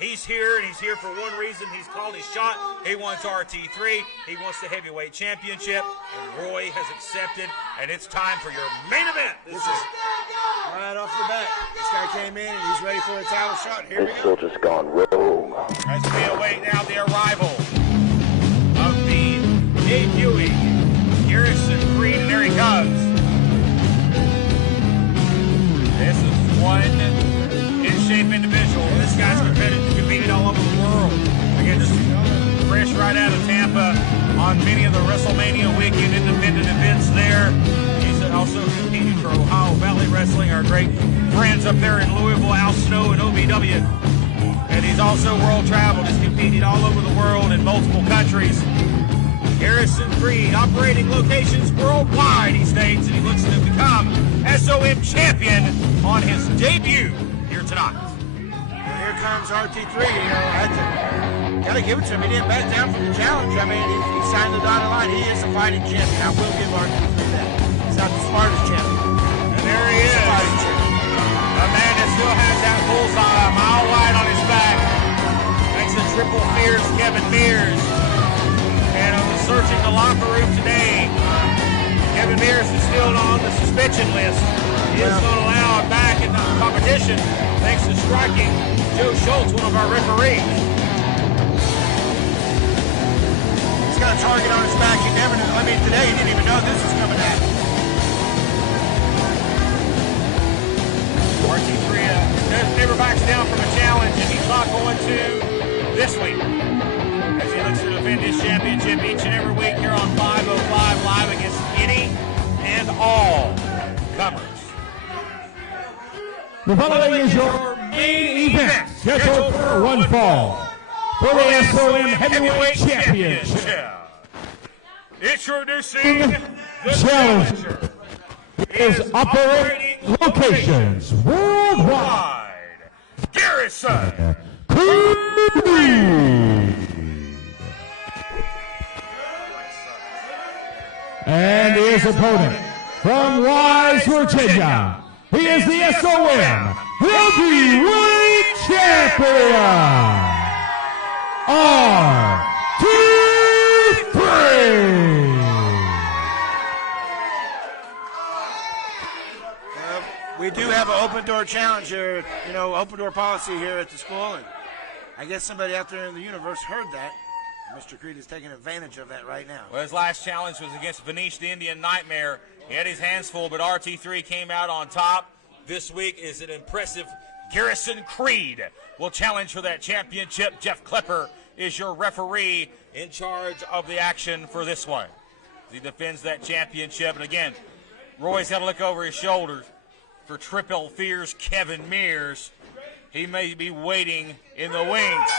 He's here, and he's here for one reason. He's called his shot. He wants RT3. He wants the Heavyweight Championship. And Roy has accepted, and it's time for your main event. This is right off the bat. This guy came in, and he's ready for a title shot. Here we This go. soldier's gone rogue. As we await now the arrival of the debuting Garrison Creed, and there he comes. This is one in-shape individual. This guy's competed all over the world. Again, just fresh right out of Tampa on many of the Wrestlemania weekend independent events there. He's also competed for Ohio Valley Wrestling, our great friends up there in Louisville, Al Snow and OVW. And he's also world traveled. He's competed all over the world in multiple countries. Garrison Creed, operating locations worldwide, he states, and he looks to become SOM champion on his debut here tonight. Well, here comes RT3. You know, gotta give it to him. He didn't back down from the challenge. I mean, he signed the dotted line. He is a fighting champion. I will give RT3 that. He's not the smartest champion. And there he is. A man that still has that bullseye a mile wide on his back. Thanks to Triple Fierce Kevin Mears. And on the searching the locker room today, Kevin Mears is still on the suspension list. He is not allowed back in the competition thanks to striking Joe Schultz, one of our referees. He's got a target on his back. He never knew. I mean, today he didn't even know this was coming at him. RT3 never backs down from a challenge, and he's not going to this week, as he looks to defend his championship each and every week here on 505 Live against any and all comers. The following is your main event, scheduled for one fall for the SOM Heavyweight Championship. Introducing the Challenger is operating locations worldwide. Garrison Creed. And his opponent from Wise, Virginia, he is the SOM Heavyweight Champion, RT3. We do have an open door challenge here, you know, open door policy here at the school, and I guess somebody out there in the universe heard that. Mr. Creed is taking advantage of that right now. Well, his last challenge was against Vanish the Indian Nightmare. He had his hands full, but RT3 came out on top. This week is an impressive Garrison Creed will challenge for that championship. Jeff Klepper is your referee in charge of the action for this one. He defends that championship, and again, Roy's got to look over his shoulders for Triple Fierce Kevin Mears. He may be waiting in the wings,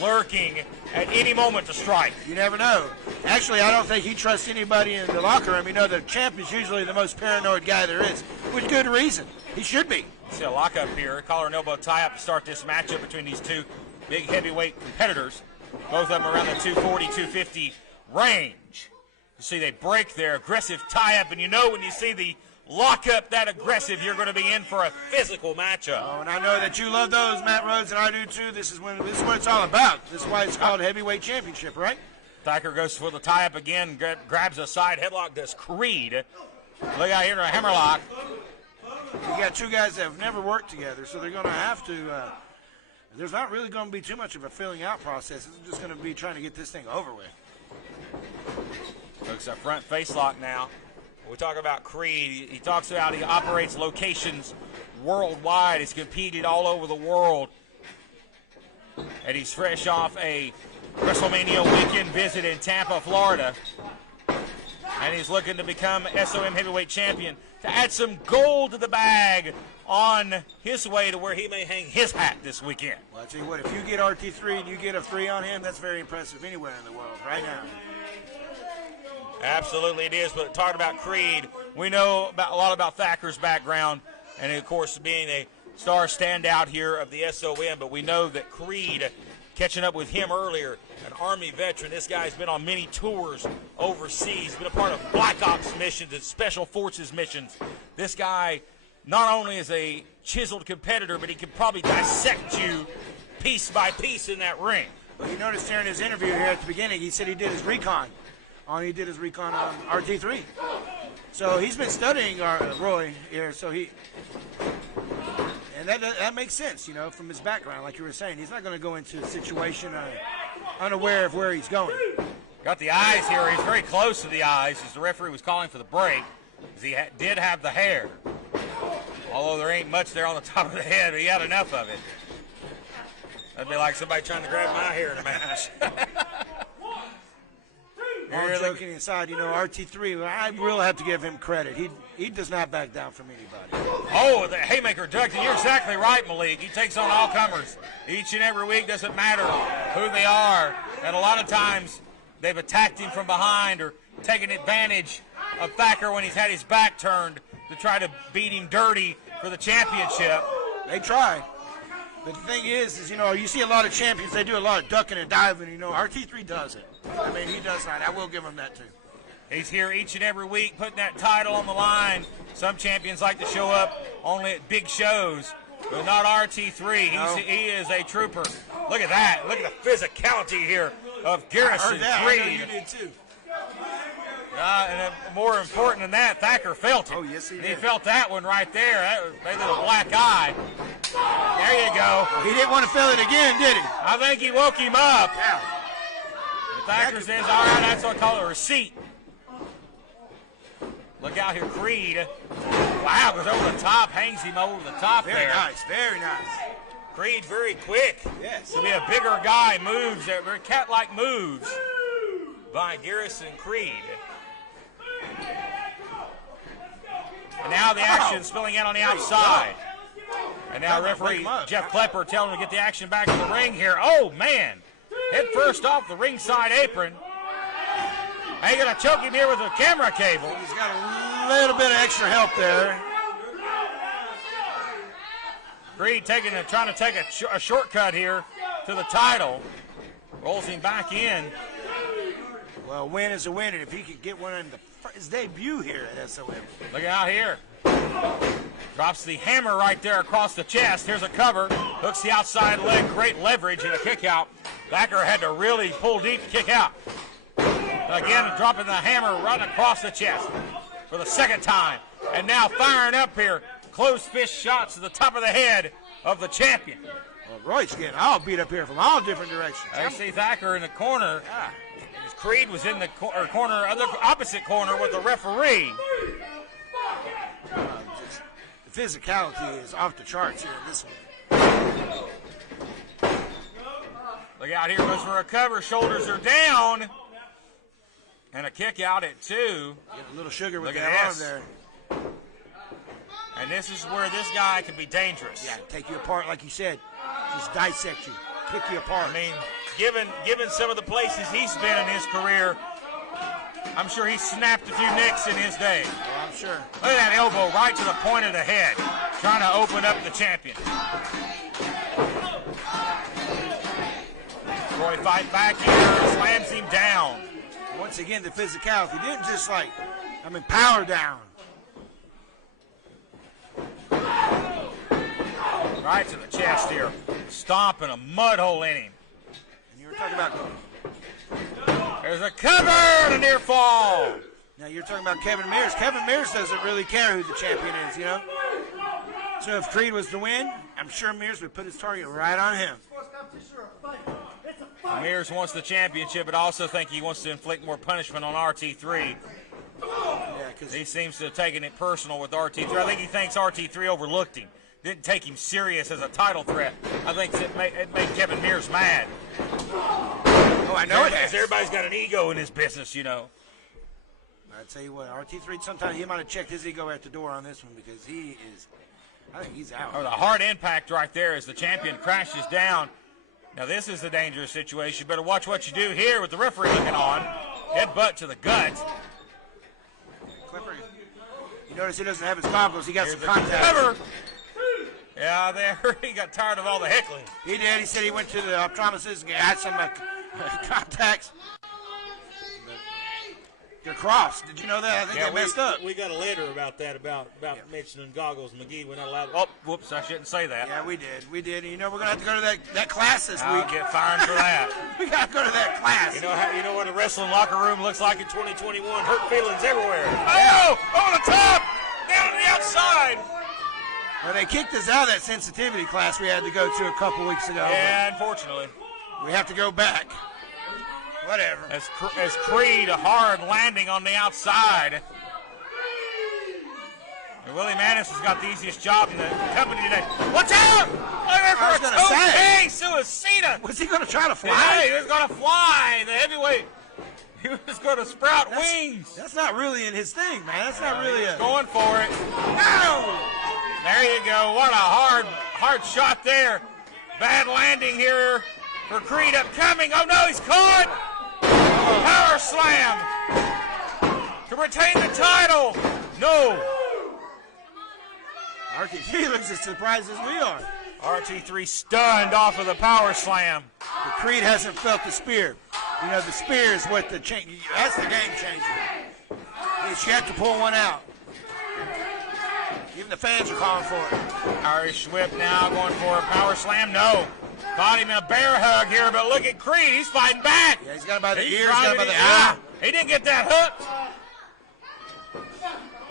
lurking at any moment to strike. You never know. Actually, I don't think he trusts anybody in the locker room. You know, the champ is usually the most paranoid guy there is, with good reason. He should be. See a lockup here, collar and elbow tie-up to start this matchup between these two big heavyweight competitors. Both of them around the 240, 250 range. You see they break their aggressive tie-up, and you know when you see the lockup that aggressive, you're going to be in for a physical matchup. Oh, and I know that you love those, Matt Rhodes, and I do too. This is what it's all about. This is why it's called Heavyweight Championship, right? Thacker goes for the tie-up again, grabs a side headlock, does Creed. Look out here, a hammerlock. You got two guys that have never worked together, so they're going to have to. There's not really going to be too much of a filling out process. It's just going to be trying to get this thing over with. Looks a front face lock now. We talk about Creed. He talks about he operates locations worldwide. He's competed all over the world. And he's fresh off a WrestleMania weekend visit in Tampa, Florida. And he's looking to become SOM Heavyweight Champion to add some gold to the bag on his way to where he may hang his hat this weekend. Well, I tell you what, if you get RT3 and you get a 3 on him, that's very impressive anywhere in the world right now. Absolutely it is, but talking about Creed, we know a lot about Thacker's background, and of course being a star standout here of the SOM, but we know that Creed, catching up with him earlier, an Army veteran, this guy's been on many tours overseas, been a part of Black Ops missions and Special Forces missions. This guy not only is a chiseled competitor, but he can probably dissect you piece by piece in that ring. Well, you noticed during his interview here at the beginning, he said he did his recon. He did his recon on RT3. So he's been studying Roy here, so and that makes sense, you know, from his background, like you were saying. He's not going to go into a situation unaware of where he's going. Got the eyes here. He's very close to the eyes as the referee was calling for the break. He did have the hair. Although there ain't much there on the top of the head, but he had enough of it. That'd be like somebody trying to grab my hair in a match. All joking aside, you know, RT3, I really have to give him credit. He does not back down from anybody. Oh, the haymaker ducked. You're exactly right, Malik. He takes on all comers. Each and every week, doesn't matter who they are. And a lot of times, they've attacked him from behind or taken advantage of Thacker when he's had his back turned to try to beat him dirty for the championship. They try. But the thing is, you know, you see a lot of champions, they do a lot of ducking and diving, you know. RT3 doesn't. I mean, he does not. I will give him that, too. He's here each and every week putting that title on the line. Some champions like to show up only at big shows, but not RT3. No. He is a trooper. Look at that. Look at the physicality here of Garrison Creed. I know you did, too. And more important than that, Thacker felt it. Oh, yes, he did. He felt that one right there. That was a little black eye. There you go. He didn't want to feel it again, did he? I think he woke him up. Yeah. Thacker says, all right, that's what I call a receipt. Look out here, Creed. Wow, goes over the top, hangs him over the top Very there. nice, very nice. Creed very quick. Yes. To be a bigger guy, moves, very cat-like moves by Garrison Creed. And now the action spilling out on the outside. And now referee Jeff Klepper telling him to get the action back in the ring here. Oh, man. Head first off the ringside apron. Ain't going to choke him here with a camera cable. He's got a little bit of extra help there. Creed trying to take a shortcut here to the title. Rolls him back in. Well, a win is a win, and if he could get one in his debut here at SOM. Look out here. Drops the hammer right there across the chest. Here's a cover. Hooks the outside leg. Great leverage and a kick out. Thacker had to really pull deep to kick out. Again, dropping the hammer right across the chest for the second time. And now firing up here. Closed fist shots to the top of the head of the champion. Well, Roy's getting all beat up here from all different directions. I see Thacker in the corner. Creed was in the opposite corner with the referee. The physicality is off the charts here in this one. Look out here, goes for a cover. Shoulders are down. And a kick out at 2. Get a little sugar with Look that at arm this. there. And this is where this guy can be dangerous. Yeah, take you apart like you said. Just dissect you, kick you apart. I mean, given some of the places he's been in his career, I'm sure he snapped a few nicks in his day. Oh, I'm sure. Look at that elbow right to the point of the head, trying to open up the champion. Roy fight back here, slams him down. Once again, the physicality didn't just power down. Right to the chest here, stomping a mud hole in him. And you were talking about. There's a cover and a near fall. Now you're talking about Kevin Mears. Kevin Mears doesn't really care who the champion is, you know. So if Creed was to win, I'm sure Mears would put his target right on him. Mears wants the championship, but I also think he wants to inflict more punishment on RT3. Yeah, because He seems to have taken it personal with RT3. I think he thinks RT3 overlooked him. Didn't take him serious as a title threat. I think it made Kevin Mears mad. Oh, I know it has. Everybody's got an ego in this business, you know. I tell you what, RT3, sometimes he might have checked his ego at the door on this one because I think he's out. Oh, the hard impact right there as the champion crashes down. Now, this is a dangerous situation. Better watch what you do here with the referee looking on. Headbutt to the gut. Clipper, you notice he doesn't have his goggles. He got Here's some the contacts. cover. Yeah, there he got tired of all the heckling. He did. He said he went to the optometrist and got some contacts. They're crossed. Did you know that? I think they messed up. We got a letter about that, about mentioning goggles. McGee, we're not allowed. Oh, whoops, I shouldn't say that. Yeah, we did. We did. You know, we're going to have to go to that class this week. I'll get fined for that. We got to go to that class. You know what a wrestling locker room looks like in 2021? Hurt feelings everywhere. Oh, over the top, down to the outside. Well, they kicked us out of that sensitivity class we had to go to a couple weeks ago. Yeah, unfortunately. We have to go back. Whatever. As Creed, a hard landing on the outside. And Willie Manis has got the easiest job in the company today. Watch out! I was going to say. Suicida. Was he going to try to fly? Yeah, he was going to fly. The heavyweight. He was going to sprout wings. That's not really in his thing, man. That's not really it. Going for it. No! There you go. What a hard shot there. Bad landing here for Creed upcoming. Oh, no, he's caught. Power slam to retain the title. No. RT3 looks as surprised as we are. RT3 stunned off of the power slam. But Creed hasn't felt the spear. You know, the spear is what that's the game changer. You have to pull one out. Even the fans are calling for it. Irish whip now, going for a power slam. No. Caught him in a bear hug here, but look at Creed. He's fighting back. Yeah, he's got him by the ear. He's got him by the eye. He didn't get that hooked.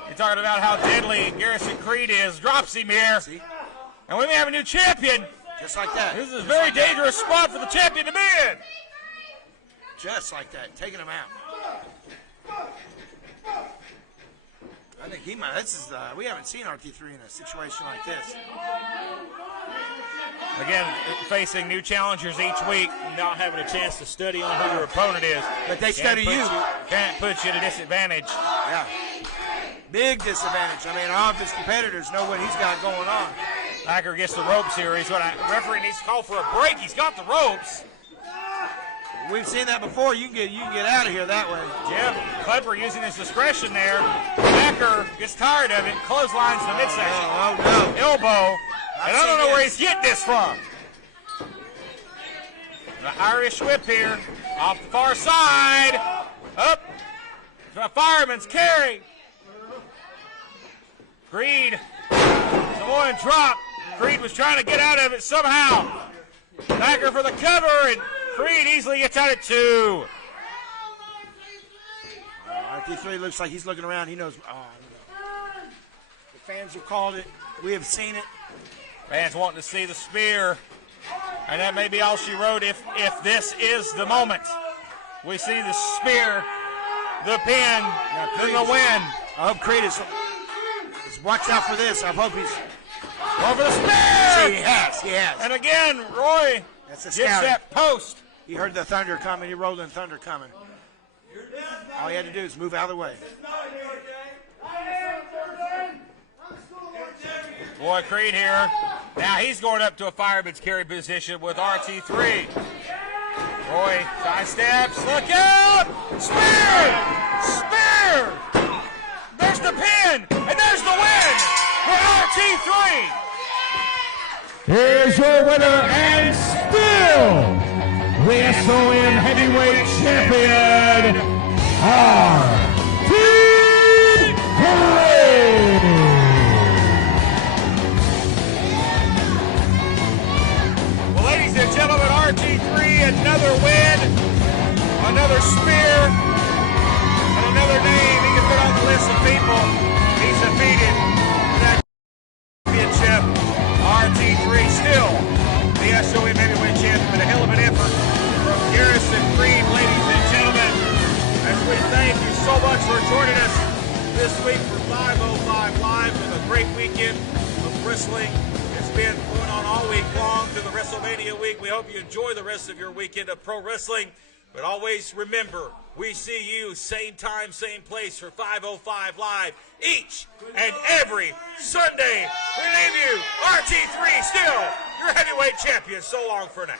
You're talking about how deadly Garrison Creed is. Drops him here. See? And we may have a new champion. Just like that. This is a very dangerous spot for the champion to be in. Just like that. Taking him out. I think he might. We haven't seen RT3 in a situation like this. Again, facing new challengers each week, not having a chance to study on who your opponent is. But they study you. Can't put you at a disadvantage. Yeah. Big disadvantage. I mean, all of his competitors know what he's got going on. Hacker gets the ropes here. Referee needs to call for a break. He's got the ropes. We've seen that before. You can get out of here that way. Jeff Klepper using his discretion there. Hacker gets tired of it. Clotheslines the midsection. Oh, no. Elbow. And I don't know where he's getting this from. The Irish whip here. Off the far side. Up. To a fireman's carry. Creed. Samoan drop. Creed was trying to get out of it somehow. Hacker for the cover, and Creed easily gets out at 2. RT3 looks like he's looking around. He knows. The fans have called it. We have seen it. Fans wanting to see the spear. And that may be all she wrote if this is the moment. We see the spear, the pin, then the win. I hope Creed is watch out for this. I hope he's going for the spear. See, he has. And again, Roy gets that post. He heard the thunder coming. He rolled in thunder coming. All he had to do is move out of the way. Boy, Creed here. Now he's going up to a fireman's carry position with RT3. Roy side steps. Look out! Spear! Spear! There's the pin, and there's the win for RT3. Here's your winner and still the SOM Heavyweight Champion, RT3. Well, ladies and gentlemen, RT3, another win, another spear, and another name he can put on the list of people he's defeated in that championship. RT3 still the SOM Heavyweight Champion. A hell of an effort from Garrison Creed, ladies and gentlemen. As we thank you so much for joining us this week for 505 Live with a great weekend of wrestling. It's been going on all week long through the WrestleMania week. We hope you enjoy the rest of your weekend of pro wrestling. But always remember, we see you same time, same place for 505 Live each and every Sunday. We leave you, RT3 still your heavyweight champion. So long for now.